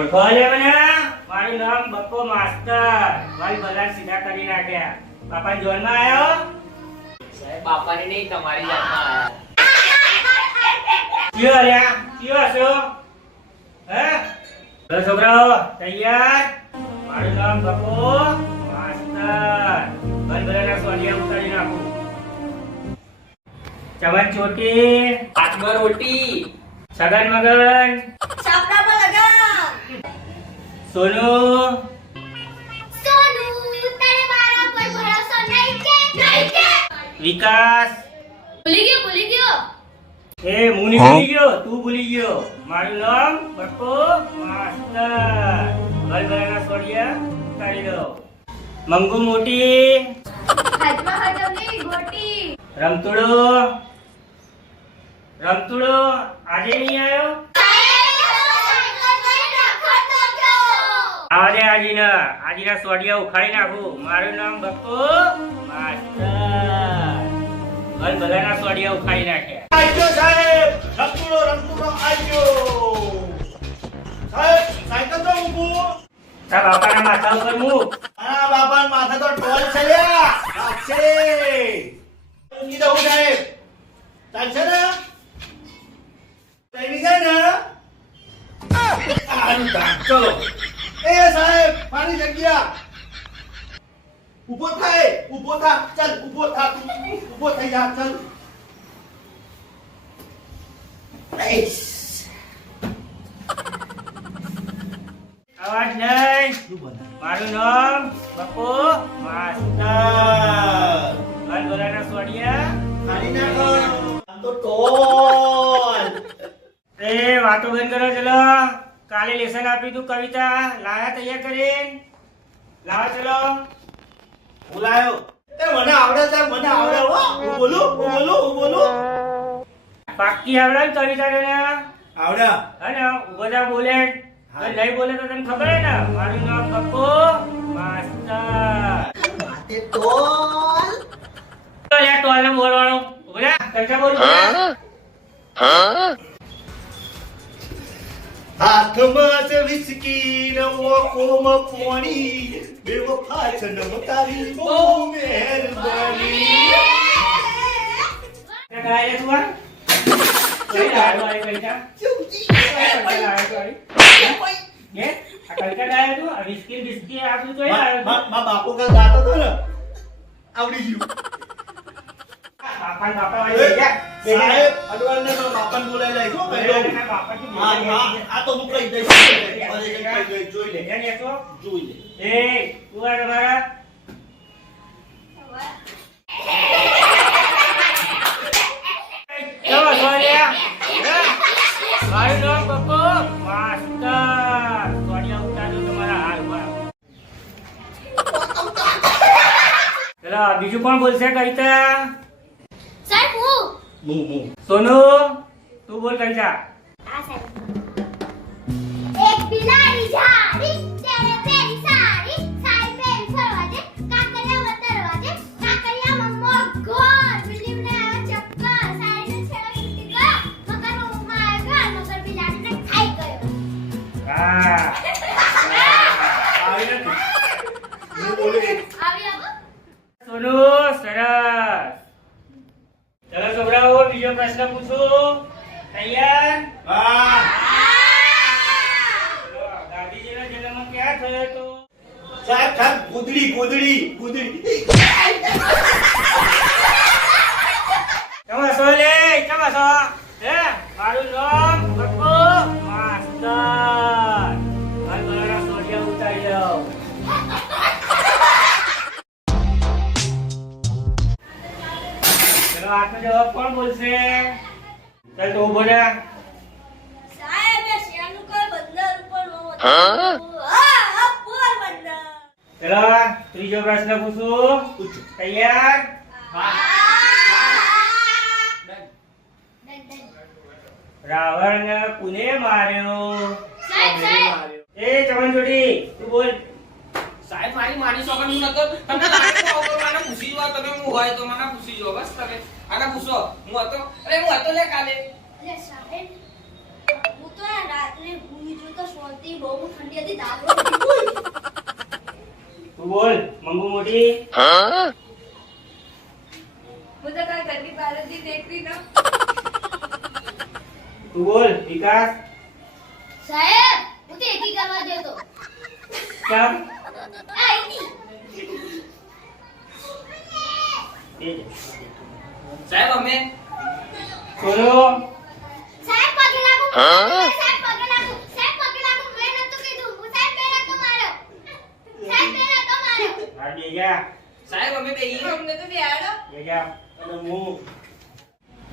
ઓળખો લે મને. મારું નામ બપ્પો માસ્ટર. ભાઈ ભલા સીધા કરી નાખ્યા. બાપા જોન માં આવ્યો. સાહેબ બાપાની નહીં તમારી જાતમાં કયો અલ્યા કયો છો હે? તો છોકરાઓ તૈયાર. મારું નામ બપ્પો માસ્ટર. ભાઈ ભલાના સોડિયા ઉતારી નાખું. ચમન ચોટી, હાથમાં રોટી, સગન મગન, છાપરા પર લગા સોનુ, સોનુ તને મારા પર ભરોસો નહીં કે વિકાસ. ભૂલી ગયો એ હું નહીં ભૂલી ગયો, તું ભૂલી ગયો. મારું નામ બપ્પો માસ્ટર. ભાઈ ભલાના સોડિયા ઉતારી દો. મંગુ મોટી, હાથમાં હજમની ગોટી રમતુડો રમતુડો આજે નહીં આવ્યો. આજે આજીના સોડિયા ઉખાડી નાખું. મારું નામ બપ્પો માસ્ટર. ભલ ભલાના સોડિયા ઉખાડી નાખ્યા. આજો સાહેબ રમતુડો આજો સાહેબ સાયકલ તો ઊભો તારા બાપાના માથા ઉપર મૂક. આ બાપા માથા તો ટોલ છે લ્યા છે ઊંઘી દઉં સાહેબ ચાલશે ને તૈયારી છે ને આનું કામ ચલો એ સાહેબ મારી જગ્યા ઊભો થા ચાલ ઊભો થઈ જા ચાલ અવાજ નહીં. મારું નામ બપ્પો માસ્ટર. ભલ ભલાના સોડિયા ખાલી નાખો આમ તો ટોલ એ વાતો બંધ કરો. ચલો કાલે લેસન આપ્યું તું કવિતા લાયા તૈયાર કરીને લાવો. ચલો બોલાયો એ મને આવડે છે મને આવડે હો હું બોલું પાક્કી આવડે ને કવિતા તને આવડે હે ને? ઉભો થા બોલે. હા. નહીં બોલે તો તને ખબર હે ને. મારું નામ બપ્પો માસ્ટર. માથે ટોલ તો લે ટોલ ને બોલવાનો. ઉભો થા કવિતા બોલ. હાથમાં છે વિસ્કી ને ઓખોમાં પાણી બેવફા જન્મ તારી બહુ મહેરબાની તે ગાય લે તું આ. કઈ ગાય વાળી કવિતા? કઈ કવિતા ગાય તું વાળી? હે? આ કવિતા ગાય તું? આ વિસ્કી આપ્યું તો એ આવ્યો તું? મા બાપુ કા ગાતો તો ને આવડી ગયું બાપા વાળી કવિતા. સાહેબ અડવાને તો બાપાને બોલાઈ જાય છો પહેલો બાપાજી હા આ તો હું કહી દઈશ જોઈ લે ધ્યાન રાખો. જોઈ લે એ તું આ તમારા ચલો સોનિયા. મારું નામ બપ્પો માસ્ટર. સોનિયા ઉતારો તમારા હાલ પર. ચલો બીજું કોણ બોલશે કવિતા? સાહેબ હું મું સોનુ તું બોલ કવિતા. આ સાહેબ એક બિલાડી જાડી તેરે પેરી સારી સાઈ પેરી ફરવાજે કાકરિયા દરવાજે કાકરિયા મમ્મો ગોર બિલીમને આવા ચક્કર સાઈ ને છેડા છૂટી ગયો મગર ઉમા ગયો મગર બિલાડીને ખાઈ ગયો હા આવી નથી હું બોલે આવી આવો સોનુ સરસ. ચલો છોકરાઓ બીજો પ્રશ્ન પૂછું. તૈયાર? હા ચલો, દાદીજીનો જન્મ ક્યાં થયો હતો? સાહેબ ગુદડી ચમાસો લે ચમાસો. હે મારું નામ બપ્પો માસ્ટર. ભાઈ ભલાના સોડિયા ઉતારી દો. ચલો આજનો જવાબ કોણ બોલશે? ચાલ તો ઉભો રહે. સાહેબ એ શેનું કોઈ બંદર ઉપર નો હા પોરબંદર ચલો ત્રીજો પ્રશ્ન પૂછું. તૈયાર? રાવણ કોને માર્યો? સાહેબ એ ચમન જોડી તું બોલ. સાહેબ મારી માની સોગન હું નતો તમને લાગે તો મને પૂછી જો તમે હું હોય તો મને પૂછી જો બસ તમે આને પૂછો હું હતો લે કાલે લે સાહેબ હું તો રાત્રે ભૂઈ જો તો સોતી બહુ જેથી ધાબળો ઉઈ. તું બોલ મંગુ મોટી હું તો કાલ ઘરની બહાર જ દેખતી ન. તું બોલ વિકાસ સાહેબ હું તો એકી કરવા જતો કેમ આ એકી સાહેબ અમે સોનુ સાહેબ પગે લાગુ સાહેબ પગે લાગુ સાહેબ પગે લાગુ મેં નતું કીધું હું સાહેબ બે નતો માર્યો સાહેબ બે નતો માર્યો આ બે જા સાહેબ અમે બે અમને તો બેહાડો. બે જા અને હું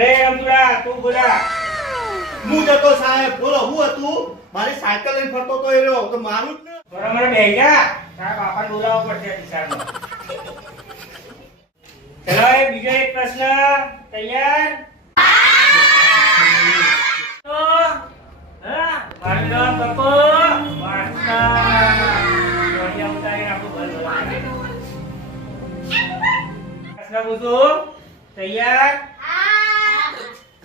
એ અમરા તું બોલા હું જતો સાહેબ બોલો હું હતું મારી સાયકલ લઈને ફરતો તો એ રહ્યો તો મારું જ ને બરાબર બે જા તારા બાપાને બોલાવવો પડશે ટીચરને ચલો એ બીજો એક પ્રશ્ન તૈયાર તો હા મારું નામ પપ્પુ માસ્ટર જોડિયા ઉતારીને આપણું ઘર બોલાવે પ્રશ્ન પૂછું તૈયાર હા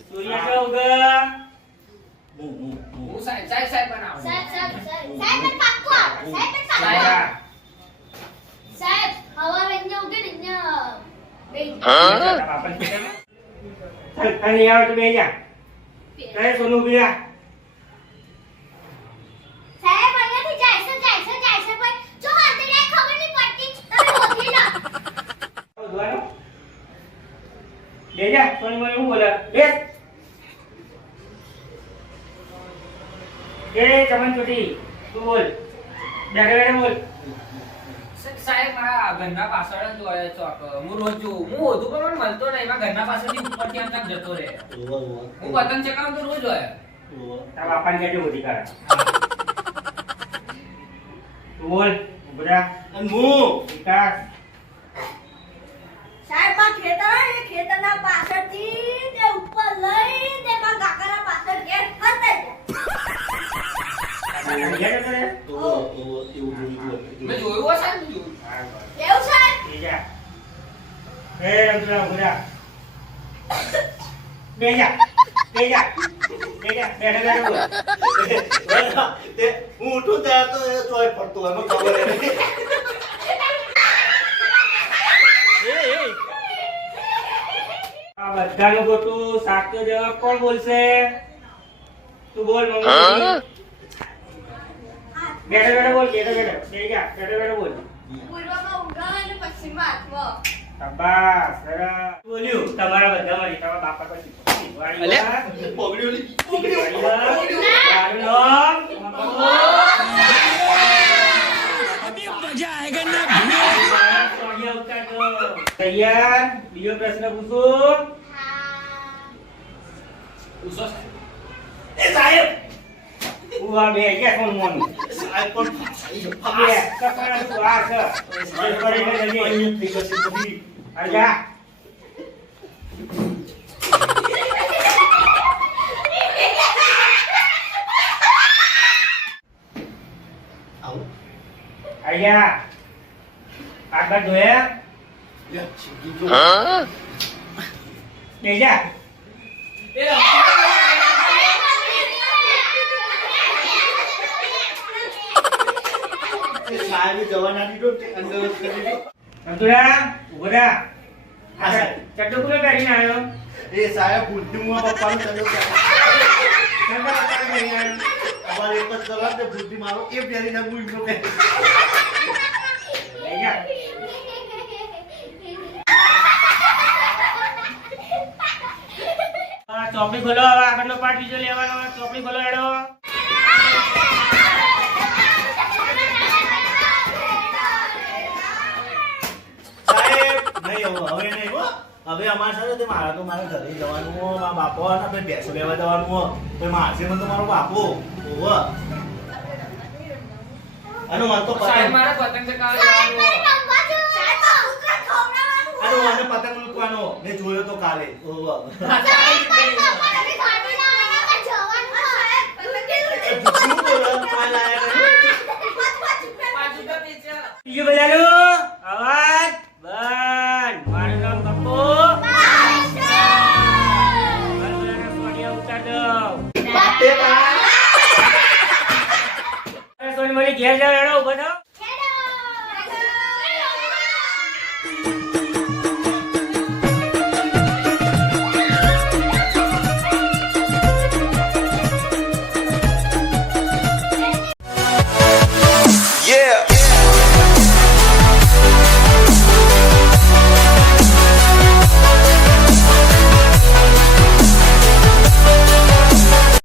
સૂર્ય કે ઉગે હું સાહેબ બનાવો સાહેબ સાહેબ ને પાક્કો આવે સાહેબ ને પાક્કો સાહેબ. આવે. સાહેબ હવા વેഞ്ഞ ઉગે ને ન્ય બે તારા બાપાને કીધું? ચાલ તને આવડે તો બે જા તારે સોનું ઉભી રા સાહેબ અહીંયાથી જાય છે ભાઈ જો અંદરે ખબર નહીં પડતી તમે હોતી ના ઉધવાનો બે જા સોની મને હું બોલે બેસ એ ચમન ચોટી તું બોલ બેઠે બેઠે બોલ સાહેબ મારા ઘરના પાછળ જ હોય ચોક હું રોજ જોઉં હું હોતું પણ મને મળતો નહીં એમાં ઘરના પાછળથી ઉપરથી આમ તક જતો રહે હું પતંગ ચગાવું તો રોજ હોય તારા બાપાને કહેજો બધી કાઢે તું બોલ ઉભરા અને હું વિકાસ સાહેબ માં ખેતર હોય ને ખેતરના પાછળથી તે ઉપર લઈ તે માં કાકાના પાછળ ઘેર ફરતા જાય. મેં જોયું હોય સાહેબ જોયું એવું સાહેબ? બે જા એ રમતુરા ઉભરા બે જા બેઠે બેઠે બોલ તે હું ઉઠું ત્યારે તો એ ચોય પડતો હોય મને ખબર નથી આ બધાનું ખોટું સાચો જવાબ કોણ બોલશે તું બોલ મમ્મી બેઠે બેઠે બોલ બેઠે બે જા બેઠે બોલ પૂર્વમાં ઊંઘા અને પશ્ચિમમાં હાથમાં. શાબાશ સરસ બોલ્યું તમારા બધામાંથી તમારા બાપા પછી અલે. પગડ્યું તૈયાર બીજો પ્રશ્ન પૂછું પૂછો સાહેબ એ સાહેબ હું આ બે ક્યાં કોણ મોનું સાહેબ પણ બે કપડા તું આ છે અહીંયા થઈ જશે પછી આજા આવો આયા આગળ જોયા લે છીકી બેજા સાહેબ જવાના દીધો તે અંદર જ કરી દીધો અંતુરા ઉભરા હા, સાહેબ. ચડ્ડો કુને પહેરીને આવ્યો એ સાહેબ બુદ્ધિ હું પપ્પાનો ચલો ચડ્ડો કુને પહેરીને આવ્યો અમારે એક જ કલાક ને બુદ્ધિ મારો એ પહેરીને હું ઈનો પહેરી બેજા ચોપડી ખોલો હવે આગળનો પાઠ બીજો લેવાનો ચોપડી ખોલો એડો સાહેબ નહીં હવે નહીં હો હવે અમારા સાથે તે મારા તો મારા ઘરે જવાનું હો મારા બાપો અને આપણે ભેંસો લેવા જવાનું હો તો મારશે મને તો મારો બાપો ઓવ અને મને તો સાહેબ પતંગ મારે પતંગ ચગાવવા જવાનું હોય. અને મને પતંગ લૂંટવાનો મેં જોયો તો કાલે ઓવ શું બોલો કાલ આયા પાછું તો પીછે. બીજું બધાનું અવાજ બંધ મારું નામ પપ્પુ બધાના સોનિયા ઉતાર દો સોની મળી ઘેર જાવ એડો ઉભો થાવ